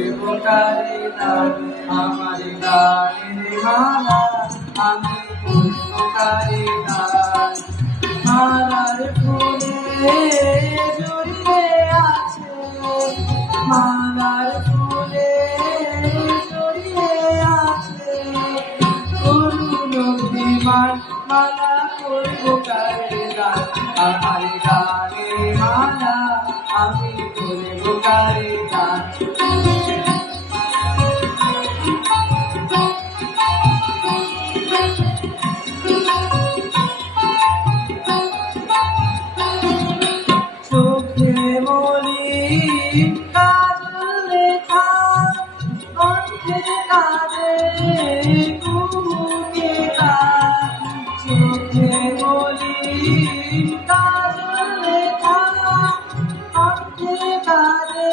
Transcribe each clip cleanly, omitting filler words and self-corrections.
করব কারে গান আমার গানের মালা আমি করব কারে গান মালার ফুলে জড়িয়ে আছে মালার ফুলে জড়িয়ে আছে করুণ অভিমান মালা করব কারে গান আমার গানের মালা আমি করব কারে গান চোখে মলিন কাজল লেখা কণ্ঠে কাঁদে কুমুকে চোখে মলিন কাজল লেখা কণ্ঠে কাঁদে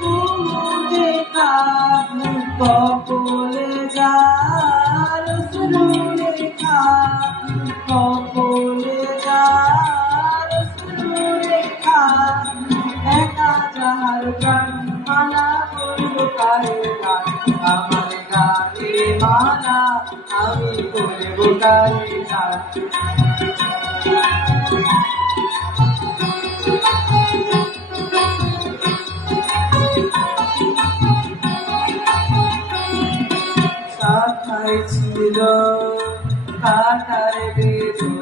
কুমুকে কপলে যার অশ্রু রেখা কপলে যার অশ্রু রেখা একা যাহার প্রাণ মালা করব কারে গান আমার গানের মালা আমি করব কারে গান শাখায় ছিল কাটার বেদন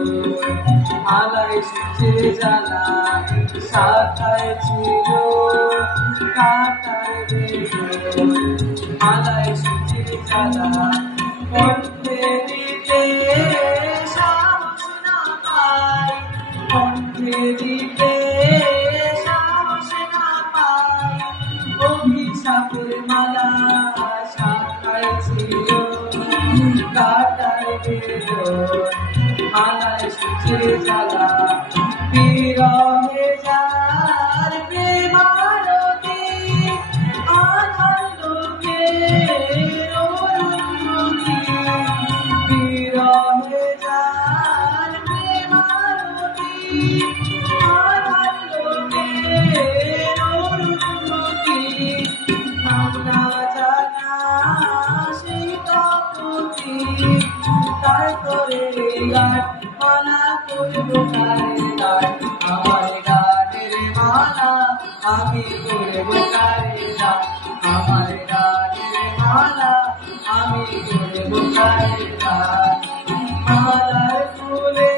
মালায় সুচে জ্বালা শাখায় ছিল কাটার বেদন মালায় সুচে জ্বালা কণ্ঠে দিতে সাহস না পাই কণ্ঠে দিতে সাহস না পাই অভিশাপের মালা শাখায় ছিল কাটার বেদন মালায় সুচে জ্বালা বিরহে যার প্রেমারতি আধার লোকে অরুণমুখী বিরহে যার প্রেমারতি আধার লোকে অরুণমুখী আমরা জানা সেই তপতি তারপরে গান মালা করব কারে গান আমার গানের মালা আমি করব কারে গান আমার গানের মালা আমি করব কারে গান মালার ফুলে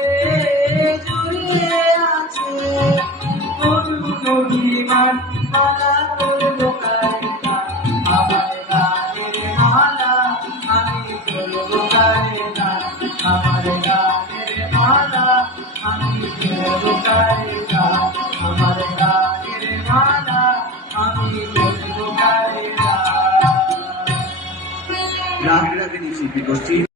জড়িয়ে আছে করুণ অভিমান মালা করব কারে গান আমার গানের মালা আমি করব কারে গান আমার গানের মালা আমি করব কারে গান আমার গানের মালা আমি করব কারে গান। রাগ রাগিনী শিল্পী গোষ্ঠী।